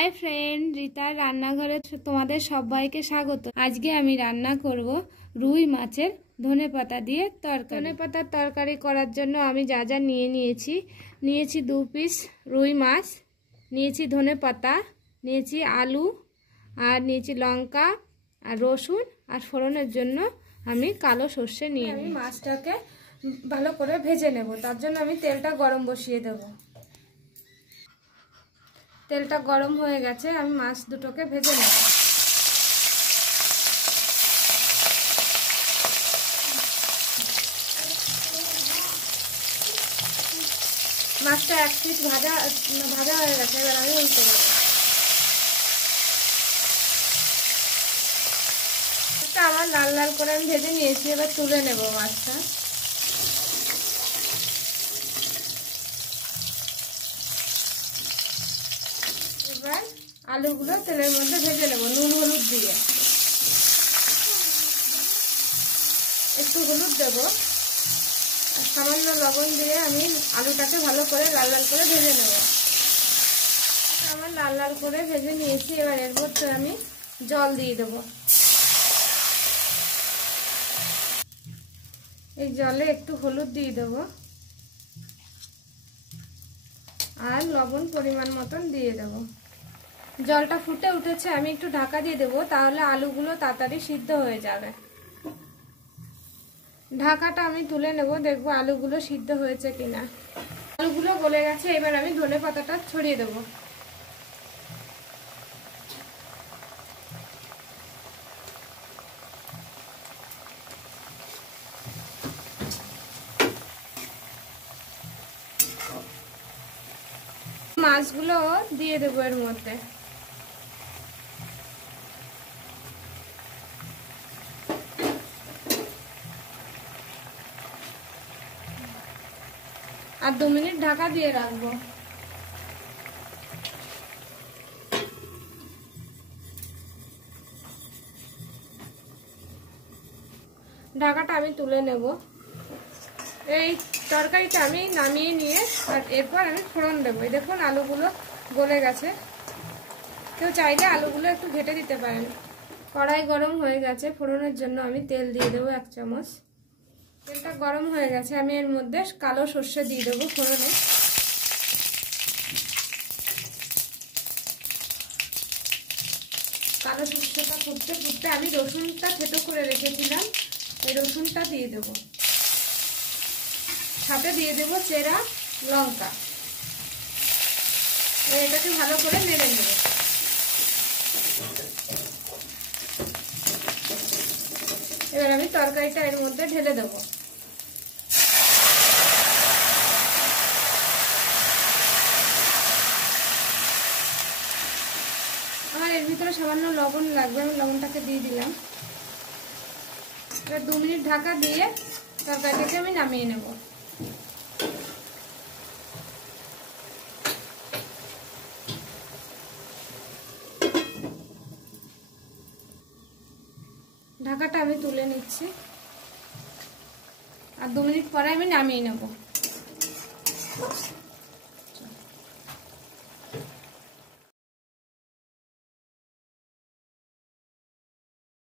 Hi friend, রিতার রান্নাঘরে তোমাদের সবাইকে স্বাগত। আজকে আমি রান্না করব রুই মাছের ধনেপাতা দিয়ে তরকারি। ধনেপাতার তরকারি করার জন্য আমি যা যা নিয়েছি 2 পিস রুই মাছ, নিয়েছি ধনেপাতা, নিয়েছি আলু, আর নিয়েছি লঙ্কা আর রসুন, আর ফোড়নের জন্য আমি কালো সর্ষে নিয়ে আমি মাছটাকে ভালো করে ভেজে নেব। তার জন্য আমি তেলটা গরম বসিয়ে দেব। তেলটা গরম হয়ে গেছে, আমি মাছ দুটোকে ভেজে নেব। মাছটা 1 পিস ভাজা হয়ে গেছে, এবার আমি উল্টে দেবো। মাছটা আমার লাল লাল করে আমি ভেজে নিয়েছি, এবার তুলে নেব মাছটা। এবার আলুগুলো তেলের মধ্যে ভেজে নেব নুন হলুদ দিয়ে। একটু হলুদ দেব আর সামান্য লবণ দিয়ে আমি আলুটাকে ভালো করে লাল লাল করে ভেজে নেব। আমার লাল লাল করে ভেজে নিয়েছি, এবার এর মধ্যে আমি জল দিয়ে দেব। এই জলে একটু হলুদ দিয়ে দেব আর লবণ পরিমাণ মতন দিয়ে দেব। জলটা ফুটে উঠেছে, আমি একটু ঢাকা দিয়ে দেবো, তাহলে আলুগুলো তাড়াতাড়ি সিদ্ধ হয়ে যাবে। ঢাকাটা আমি তুলে নেব, দেখবো আলুগুলো সিদ্ধ হয়েছে কিনা। আলুগুলো গলে গেছে, এবার আমি ধনেপাতাটা ছড়িয়ে দেব। মাছগুলো দিয়ে দেবো এর মধ্যে। আর 2 মিনিট ঢাকা দিয়ে রাখবো। ঢাকাটা আমি তুলে নেব। এই তরকারিটা আমি নামিয়ে নিয়ে আর এরপর আমি ফোড়ন দেবো। দেখুন আলুগুলো গলে গেছে, কেউ চাইলে আলুগুলো একটু ঘেটে দিতে পারেন। কড়াই গরম হয়ে গেছে, ফোড়নের জন্য আমি তেল দিয়ে দেবো 1 চামচ। তেলটা গরম হয়ে গেছে, আমি এর মধ্যে কালো সর্ষে দিয়ে দেবো ফোড়নে। কালো সর্ষেটা ফুটতে ফুটতে আমি রসুনটা থেতো করে রেখেছিলাম, এই রসুনটা দিয়ে দেবো। সাথে দিয়ে দেবো চেরা লঙ্কা। এটাকে ভালো করে নেড়ে নেব। এবার আমি তরকারিটা এর মধ্যে ঢেলে দেবো। আমার এর ভিতরে সামান্য লবণ লাগবে, আমি লবণটাকে দিয়ে দিলাম। এবার 2 মিনিট ঢাকা দিয়ে তরকারিটাকে আমি নামিয়ে নেব। ঢাকাটা আমি তুলে নিচ্ছি আর 2 মিনিট পরে আমি নামিয়ে নেব।